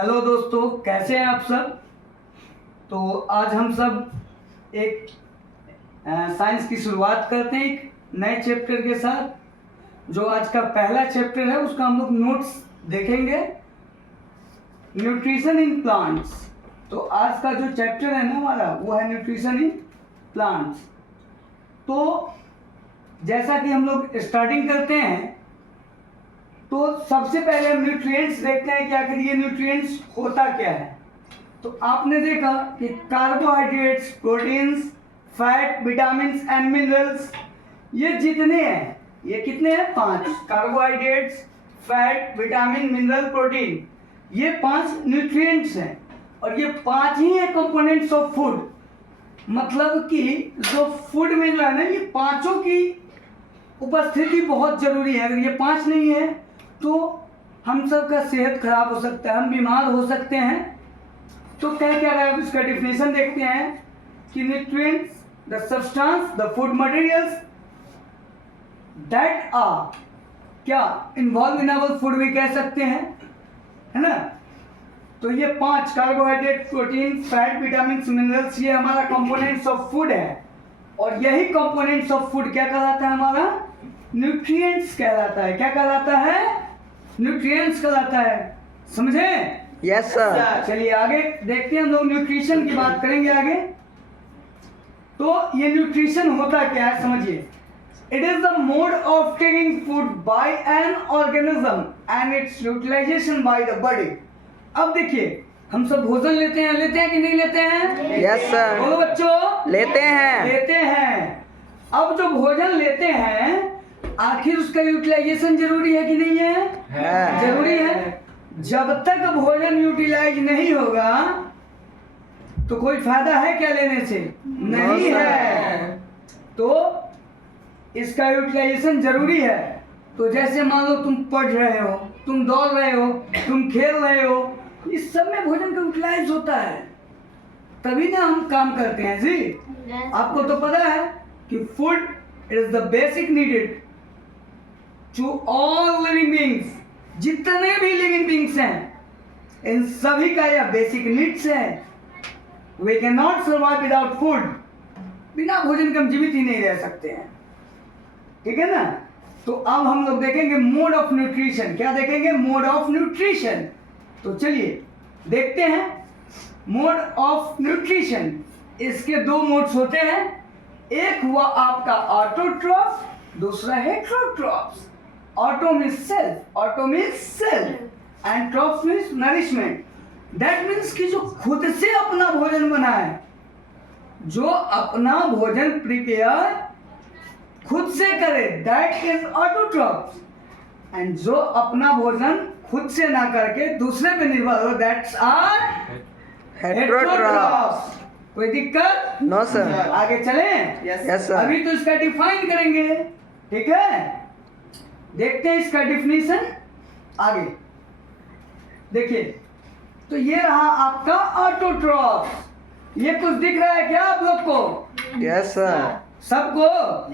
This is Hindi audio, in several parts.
हेलो दोस्तों, कैसे हैं आप सब। तो आज हम सब एक साइंस की शुरुआत करते हैं एक नए चैप्टर के साथ। जो आज का पहला चैप्टर है उसका हम लोग नोट्स देखेंगे, न्यूट्रिशन इन प्लांट्स। तो आज का जो चैप्टर है ना हमारा वो है न्यूट्रिशन इन प्लांट्स। तो जैसा कि हम लोग स्टार्टिंग करते हैं तो सबसे पहले हम न्यूट्रिएंट्स देखते हैं कि आखिर ये न्यूट्रिएंट्स होता क्या है। तो आपने देखा कि carbohydrates, proteins, fat, vitamins and minerals, ये जितने हैं, ये कितने हैं? 5। Carbohydrates, fat, vitamin, mineral, protein, ये 5 न्यूट्रिएंट्स हैं और ये 5 ही हैं कंपोनेंट्स ऑफ फूड। मतलब कि जो फूड में जो है ना, ये पांचों की उपस्थिति बहुत जरूरी है। अगर ये 5 नहीं है तो हम सब का सेहत खराब हो सकता है, हम बीमार हो सकते हैं। तो क्या क्या है, इसका डिफिनेशन देखते हैं कि nutrients the substance the food materials that are क्या इन्वॉल्व इन अवर फूड भी कह सकते हैं, है ना। तो ये 5 carbohydrate, protein, fat, vitamin, minerals, ये हमारा कंपोनेंट्स ऑफ फूड है। और यही कंपोनेंट्स ऑफ फूड क्या कहलाता है? हमारा न्यूट्रिएंट्स कहलाता है। क्या कहलाता है? न्यूट्रिएंट्स कहलाता है। समझे? Yes sir. चलिए आगे देखते हैं, हम लोग न्यूट्रिशन की बात करेंगे आगे। तो ये न्यूट्रिशन होता क्या है समझिए। It is the mode of taking food by an organism and its utilization by the body. अब देखिए, हम सब भोजन लेते हैं कि नहीं लेते हैं? Yes sir. बोलो बच्चों, लेते हैं। अब जो भोजन लेते हैं आखिर उसका यूटिलाइजेशन जरूरी है कि नहीं है? जरूरी है। जब तक भोजन यूटिलाइज नहीं होगा तो कोई फायदा है क्या लेने से? नहीं है। तो इसका यूटिलाइजेशन जरूरी है। तो जैसे मान लो तुम पढ़ रहे हो, तुम दौड़ रहे हो, तुम खेल रहे हो, इस सब में भोजन का यूटिलाइज होता है, तभी ना हम काम करते हैं जी। आपको तो पता है कि food is the basic needed to all living beings. जितने भी लिविंग बींग्स हैं इन सभी का यह बेसिक नीड्स है। We can not survive without food. बिना भोजन के हम जीवित ही नहीं रह सकते हैं, ठीक है ना। तो अब हम लोग देखेंगे मोड ऑफ न्यूट्रिशन। क्या देखेंगे? Mode of nutrition. तो चलिए देखते हैं मोड ऑफ न्यूट्रिशन। इसके 2 मोड्स होते हैं। एक हुआ आपका ऑटोट्रॉफ, दूसरा heterotroph. Auto means self and ट्रॉफ means nourishment. That means कि जो खुद से अपना भोजन बनाए, जो अपना भोजन प्रिपेयर खुद से करे, दैट इज ऑटोट्रॉफ। एंड जो अपना भोजन खुद से ना करके दूसरे पे निर्भर हो, दैट्स आर हेटेरोट्रॉफ। कोई दिक्कत? No sir. आगे चलें? Yes sir. अभी तो इसका डिफाइन करेंगे, ठीक है। देखते हैं इसका डिफिनीशन आगे। देखिए, तो ये रहा आपका ऑटोट्रॉफ। ये कुछ दिख रहा है क्या आप लोग को? Yes sir. सबको?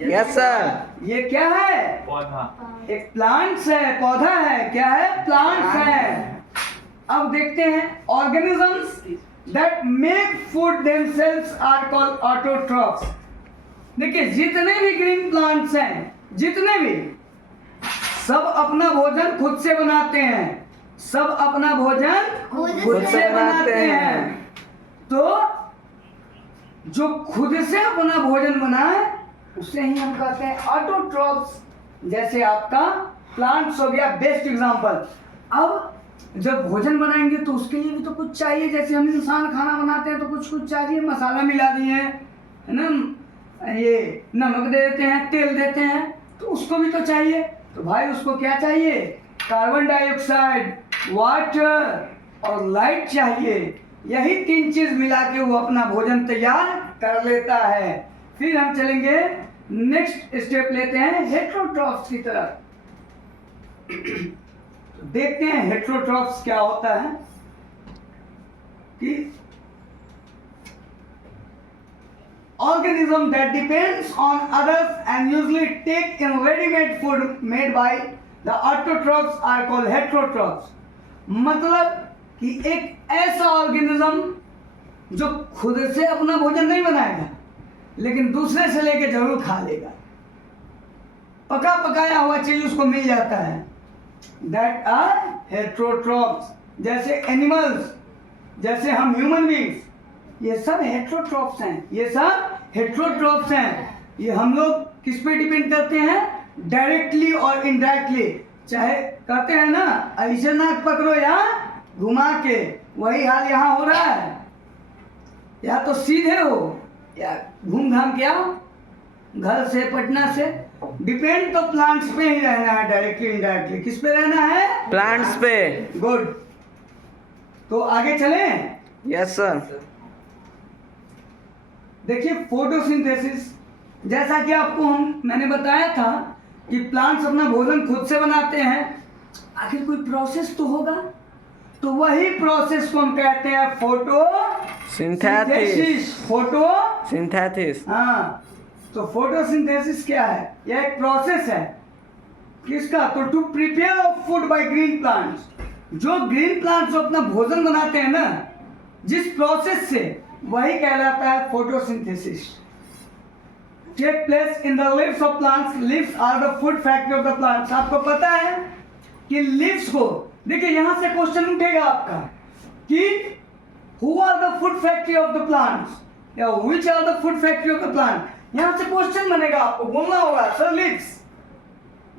Yes sir. ये क्या है? पौधा। एक प्लांट्स है, पौधा है। क्या है? प्लांट्स है। अब देखते हैं organisms that make food themselves are called autotrophs. देखिए, जितने भी ग्रीन प्लांट्स हैं, जितने भी, सब अपना भोजन खुद से बनाते हैं। सब अपना भोजन खुद से बनाते हैं। तो जो खुद से अपना भोजन बनाए उसे ही हम कहते हैं ऑटोट्रॉफ्स। जैसे आपका प्लांट्स हो गया बेस्ट एग्जांपल। अब जब भोजन बनाएंगे तो उसके लिए भी तो कुछ चाहिए। जैसे हम इंसान खाना बनाते हैं तो कुछ चाहिए, मसाला मिला दिए, है ना, ये नमक दे देते हैं, तेल देते हैं, तो उसको भी तो चाहिए। तो भाई उसको क्या चाहिए? कार्बन डाइऑक्साइड, वाटर और लाइट चाहिए। यही 3 चीज मिला के वो अपना भोजन तैयार कर लेता है। फिर हम चलेंगे, नेक्स्ट स्टेप लेते हैं हेटेरोट्रॉफ्स की तरफ। देखते हैं हेटेरोट्रॉफ्स क्या होता है। कि organism that depends on others and usually take in ready-made food made by the autotrophs are called heterotrophs। मतलब कि एक ऐसा ऑर्गेनिज्म जो खुद से अपना भोजन नहीं बनाएगा लेकिन दूसरे से लेके जरूर खा लेगा, पका पकाया हुआ चीज उसको मिल जाता है, दैट आर हेट्रोट्रॉप्स। जैसे एनिमल्स, जैसे हम ह्यूमन बींग्स, ये सब हेट्रोट्रॉप्स हैं, ये सब हेट्रोट्रॉप्स हैं। ये हम लोग किस पे डिपेंड करते हैं, डायरेक्टली और इनडायरेक्टली। चाहे कहते हैं ना ऐसे नाक पकड़ो या घुमा के, वही हाल यहाँ हो रहा है, या तो सीधे हो या घूम घाम के आओ, घर से पटना से। डिपेंड तो प्लांट्स पे ही रहना है, डायरेक्टली इनडायरेक्टली। किस पे रहना है, प्लांट्स पे। गुड। तो आगे चलें। Yes sir. देखिए फोटोसिंथेसिस, जैसा कि आपको मैंने बताया था कि प्लांट्स अपना भोजन खुद से बनाते हैं, आखिर कोई प्रोसेस तो होगा, तो वही प्रोसेस को हम कहते हैं फोटोसिंथेसिस। सिंथेसिस। हाँ, तो फोटोसिंथेसिस क्या है, यह एक प्रोसेस है किसका, तो to prepare food by green plants. जो ग्रीन प्लांट्स जो अपना भोजन बनाते हैं ना, जिस प्रोसेस से, वही कहलाता है photosynthesis. Take place in the leaves of plants. Leaves are the food factory of the plants. आपको पता है कि लीव्स को, देखिए यहां से क्वेश्चन उठेगा आपका कि who are the food factory of the plants या which are the food factory of the plant. यहां से क्वेश्चन बनेगा, आपको बोलना होगा सर लीव्स,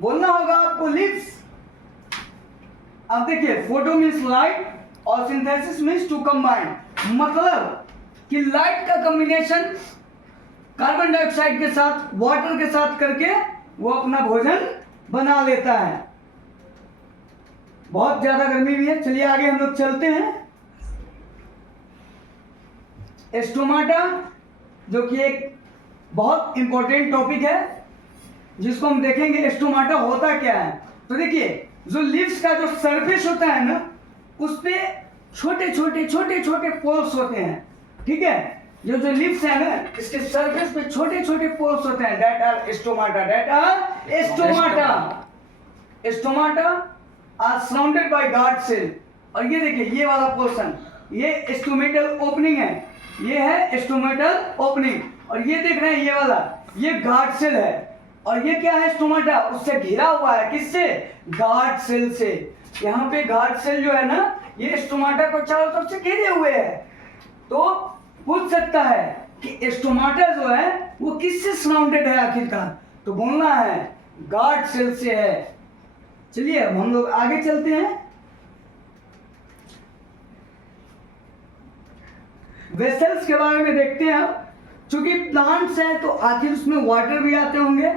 बोलना होगा आपको लीव्स। अब देखिए फोटो मीन्स लाइट और सिंथेसिस मीन्स टू कंबाइन, मतलब कि लाइट का कॉम्बिनेशन कार्बन डाइऑक्साइड के साथ, वाटर के साथ करके वो अपना भोजन बना लेता है। बहुत ज्यादा गर्मी भी है, चलिए आगे हम लोग चलते हैं। स्टोमाटा, जो कि एक बहुत इंपॉर्टेंट टॉपिक है जिसको हम देखेंगे। स्टोमाटा होता क्या है, तो देखिए जो लीव्स का जो सरफेस होता है ना, उस पे छोटे छोटे पोर्स होते हैं, ठीक है। जो लीव्स है ना, इसके सरफेस पे छोटे छोटे पोर्स होते हैं, that are stomata, that are stomata. Stomata are surrounded by guard cell. और ये देखिए ये वाला पोर्शन, ये स्टोमेटल ओपनिंग है, ये है स्टोमेटल ओपनिंग। और ये देख रहे हैं ये वाला, ये गार्ड सेल है। और ये क्या है, स्टोमाटा उससे घिरा हुआ है, किससे, गार्ड सेल से। यहाँ पे गार्ड सेल जो है ना, ये स्टोमाटा को चारों तरफ से घेरे हुए है। तो पूछ सकता है कि स्टोमाटा जो है वो किससे सराउंडेड है आखिरकार, तो बोलना है गार्ड सेल से है। चलिए अब हम लोग आगे चलते हैं। वेसल्स के बारे में देखते हैं अब। चूंकि प्लांट्स है तो आखिर उसमें वाटर भी आते होंगे,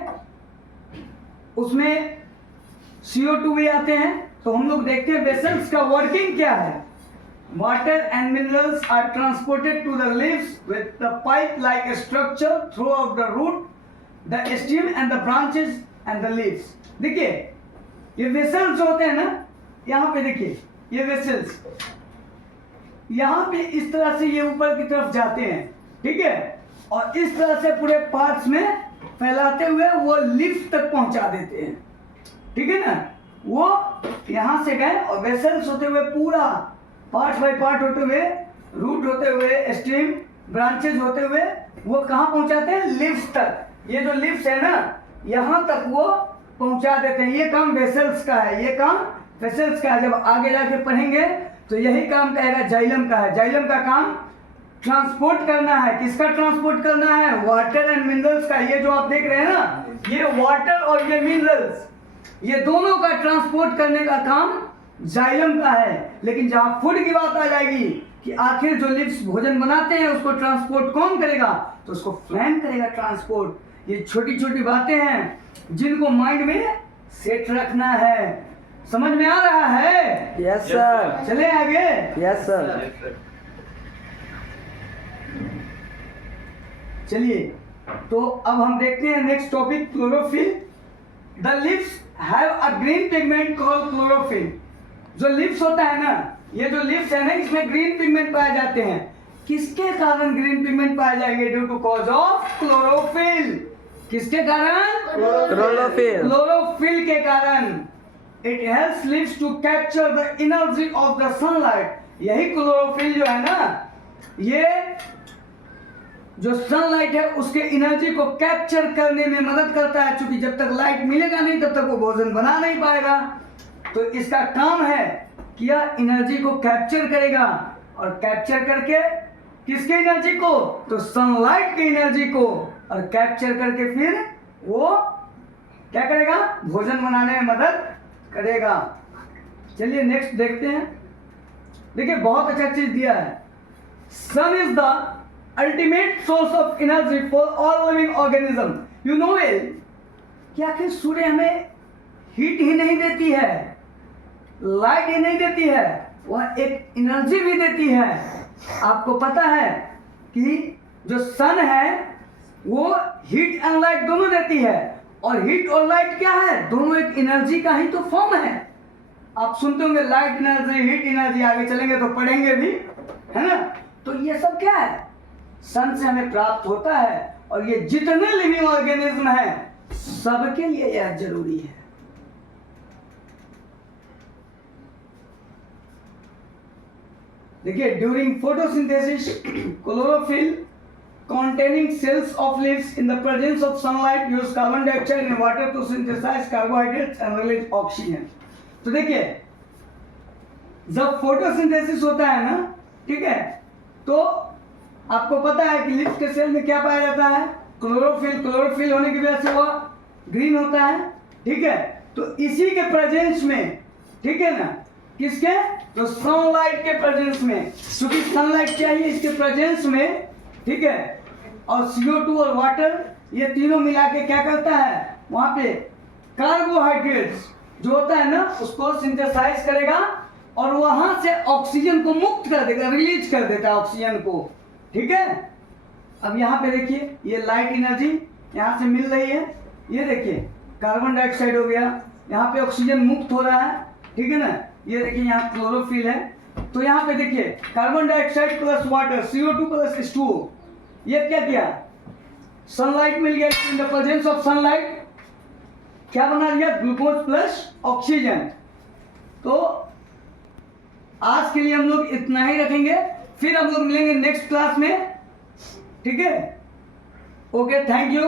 उसमें CO2 भी आते हैं। तो हम लोग देखते हैं वेसल्स का वर्किंग क्या है। Water and minerals are transported to the leaves with the pipe like structure throughout the root, the stem and the branches and the leaves. देखिए ये वेसल्स होते हैं ना, यहाँ पे देखिए ये वेसल्स यहाँ पे इस तरह से ये ऊपर की तरफ जाते हैं, ठीक है, और इस तरह से पूरे पार्ट्स में फैलाते हुए वो लीफ तक पहुंचा देते हैं, ठीक है ना। वो यहाँ से गए और वेसल्स होते हुए पूरा पार्ट बाय पार्ट होते हुए, रूट होते हुए, स्टेम, ब्रांचेज होते हुए वो कहाँ पहुंचाते हैं, लीव्स तक। ये जो लीव्स है ना, यहाँ तक वो पहुंचा देते हैं। ये काम वेसल्स का है, ये काम वेसल्स का है। जब आगे जाके पढ़ेंगे तो यही काम कहेगा जाइलम का है। जाइलम का काम ट्रांसपोर्ट करना है। किसका ट्रांसपोर्ट करना है, वाटर एंड मिनरल्स का। ये जो आप देख रहे हैं ना, ये वाटर और ये मिनरल्स, ये दोनों का ट्रांसपोर्ट करने का काम जाइलम का है। लेकिन जहां फूड की बात आ जाएगी कि आखिर जो लिव्स भोजन बनाते हैं उसको ट्रांसपोर्ट कौन करेगा, तो उसको फ्लैम करेगा ट्रांसपोर्ट। ये छोटी छोटी बातें हैं जिनको माइंड में सेट रखना है। समझ में आ रहा है? Yes sir. चले आगे। Yes sir. चलिए तो अब हम देखते हैं next topic, chlorophyll. The leaves have a green pigment called chlorophyll. जो लिव्स होता है ना, ये जो लिव्स है ना, इसमें ग्रीन पिगमेंट पाए जाते हैं। किसके कारण ग्रीन पिगमेंट पाए जाएंगे, due to cause of chlorophyll. किसके कारण, क्लोरोफिल। क्लोरोफिल के कारण। It helps leaves to capture the energy of the sunlight. यही क्लोरोफिल जो है ना, ये जो सनलाइट है उसके एनर्जी को कैप्चर करने में मदद करता है। क्योंकि जब तक लाइट मिलेगा नहीं तब तक वो भोजन बना नहीं पाएगा। तो इसका काम है कि यह एनर्जी को कैप्चर करेगा, और कैप्चर करके किसके एनर्जी को, तो सनलाइट की एनर्जी को, और कैप्चर करके फिर वो क्या करेगा, भोजन बनाने में मदद करेगा। चलिए नेक्स्ट देखते हैं। देखिए बहुत अच्छा चीज दिया है, sun is the ultimate source of energy for all living organism. You know well कि आखिर सूर्य हमें हीट ही नहीं देती है, लाइट ही नहीं देती है, वह एक एनर्जी भी देती है। आपको पता है कि जो सन है वो हीट एंड लाइट दोनों देती है, और हीट और लाइट क्या है, दोनों एक एनर्जी का ही तो फॉर्म है। आप सुनते होंगे लाइट एनर्जी, हीट एनर्जी, आगे चलेंगे तो पढ़ेंगे भी, है ना। तो ये सब क्या है, सन से हमें प्राप्त होता है, और ये जितने लिविंग ऑर्गेनिज्म हैं सबके लिए यह जरूरी है। देखिए during photosynthesis chlorophyll containing cells of leaves in the presence of sunlight use carbon dioxide and water to synthesize carbohydrates and release oxygen। तो देखिए जब फोटोसिंथेसिस होता है ना, ठीक है, तो आपको पता है कि लीफ के सेल में क्या पाया जाता है, क्लोरोफिल। क्लोरोफिल होने की वजह से वो ग्रीन होता है, ठीक है। तो इसी के प्रेजेंस में, ठीक है ना, किसके, तो सनलाइट के प्रेजेंस में, क्योंकि सनलाइट चाहिए इसके प्रेजेंस में, ठीक है। और CO2 और वाटर ये तीनों मिला के क्या करता है, वहां पे कार्बोहाइड्रेट्स जो होता है ना उसको सिंथेसाइज करेगा, और वहां से ऑक्सीजन को मुक्त कर देगा, रिलीज कर देता है ऑक्सीजन को, ठीक है। अब यहाँ पे देखिए ये लाइट एनर्जी यहाँ से मिल रही है, ये देखिए कार्बन डाइऑक्साइड हो गया, यहाँ पे ऑक्सीजन मुक्त हो रहा है, ठीक है ना। ये देखिए यहाँ क्लोरोफिल है, तो यहाँ पे देखिए carbon dioxide plus water, CO2 plus H2O, ये क्या किया, सनलाइट मिल गया, in the presence of sunlight क्या बना दिया, ग्लूकोज प्लस ऑक्सीजन। तो आज के लिए हम लोग इतना ही रखेंगे, फिर हम लोग मिलेंगे नेक्स्ट क्लास में, ठीक है। Okay, thank you.